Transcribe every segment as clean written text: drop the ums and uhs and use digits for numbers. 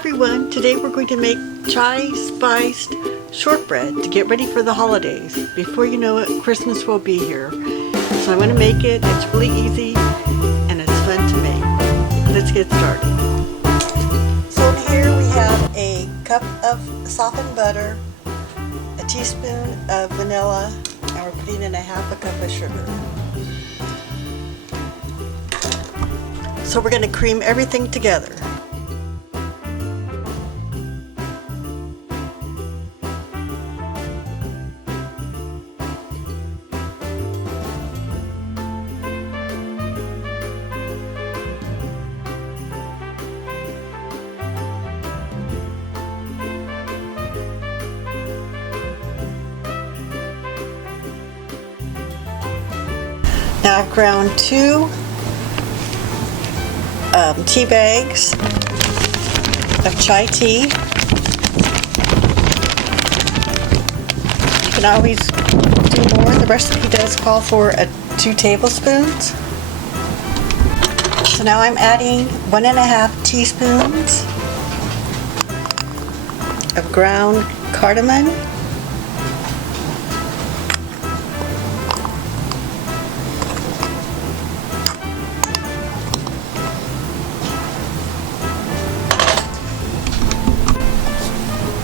everyone, today we're going to make Chai Spiced Shortbread to get ready for the holidays. Before you know it, Christmas will be here. So I'm going to make it. It's really easy and it's fun to make. Let's get started. So here we have a cup of softened butter, a teaspoon of vanilla, and we're putting in a half a cup of sugar. So we're going to cream everything together. Now I've ground 2 tea bags of chai tea. You can always do more. The recipe does call for 2 tablespoons. So now I'm adding 1.5 teaspoons of ground cardamom,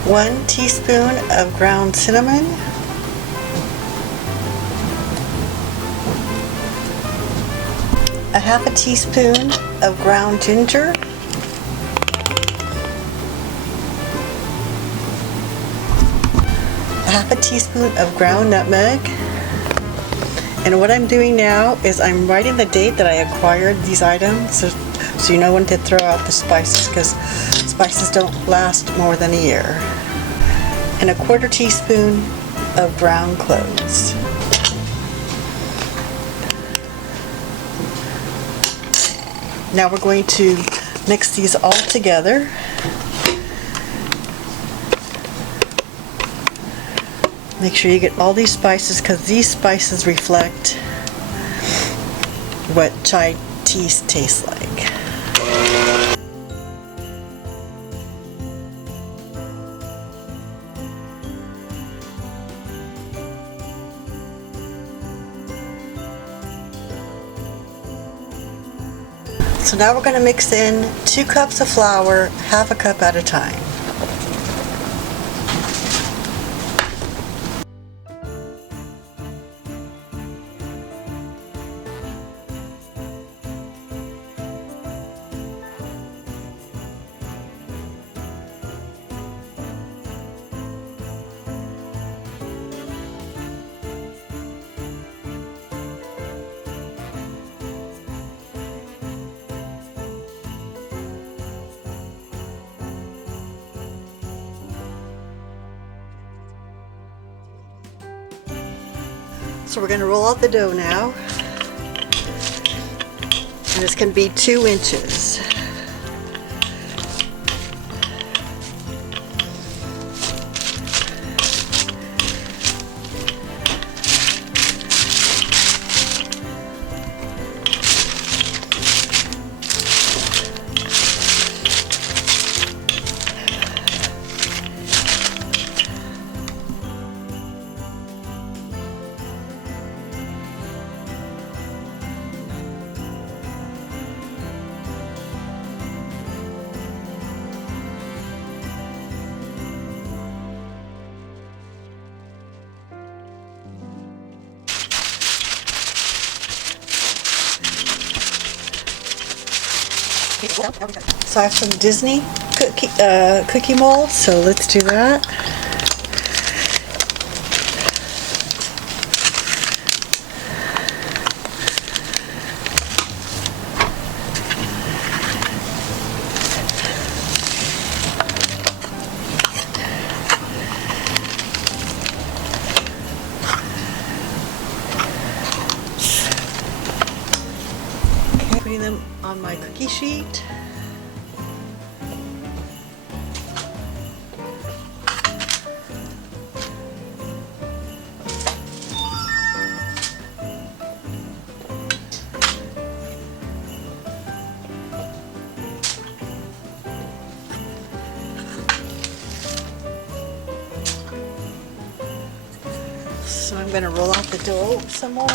one teaspoon of ground cinnamon, a half a teaspoon of ground ginger, a half a teaspoon of ground nutmeg. And what I'm doing now is I'm writing the date that I acquired these items so you know when to throw out the spices, because spices don't last more than a year. And a 1/4 teaspoon of ground cloves. Now we're going to mix these all together. Make sure you get all these spices, because these spices reflect what chai tea tastes like. So now we're going to mix in 2 cups of flour, half a cup at a time. So we're going to roll out the dough now, and it's going to be 2 inches. So I have some Disney cookie molds, so let's do that. Okay, putting them on my cookie sheet. I'm going to roll out the dough some more.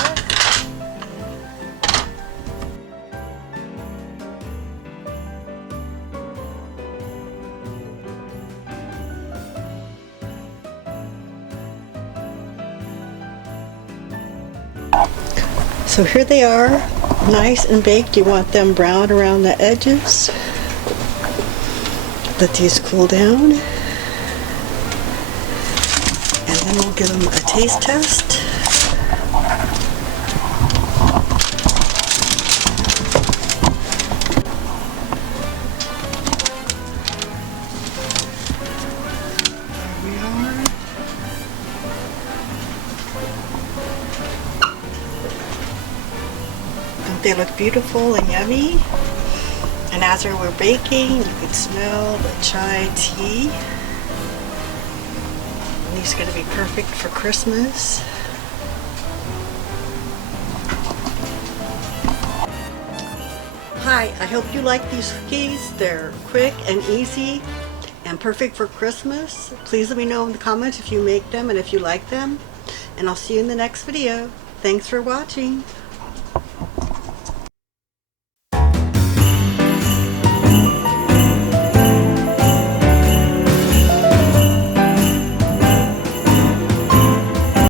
So here they are, nice and baked. You want them brown around the edges. Let these cool down. And then we'll give them a taste test. There we are. Don't they look beautiful and yummy? And as they were baking, you could smell the chai tea. And these are going to be perfect for Christmas. Hi, I hope you like these cookies. They're quick and easy and perfect for Christmas. Please let me know in the comments if you make them and if you like them. And I'll see you in the next video. Thanks for watching.